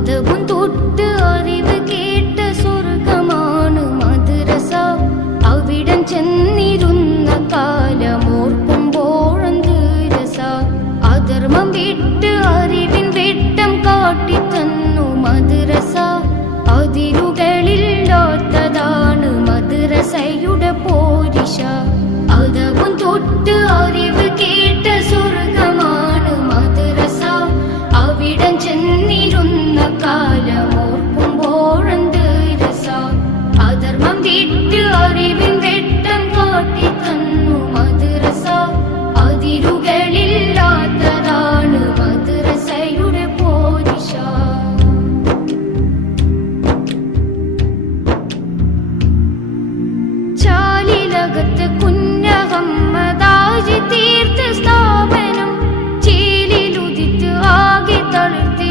അതവും തൊട്ട് അറിവ് കേട്ട സ്വർഗമാണ് മദ്രസ. അവിടം ചെന്നിരുന്ന കാലമോർക്കുമ്പോഴെന്ത് രസ. അധർമ്മം വിട്ട് അറിവിൻ വെട്ടം കാട്ടിത്തന്നു മദ്രസ. അതിരുകളില്ലാത്തതാണ് മദ്രസയുടെ പോരിശ. അതവും തൊട്ട് അറിവ് കേട്ട സ്വർഗമാണ് മദ്രസ. അവിടം ചെന്നിരുന്ന കാലമോർക്കുമ്പോഴെന്ത് രസ. അധർമ്മം വിട്ട് അറിവിൻ വെട്ടം കാട്ടിത്തന്നു മദ്രസ. അതിരുകളില്ലാത്തതാണ് മദ്രസയുടെ പോരിശ. ചാലിലകത്ത് കുഞ്ഞഹമ്മദാജി തീർത്ത സ്ഥാപനം ചേലിലുദിത്ത് ആകെ തളർത്തി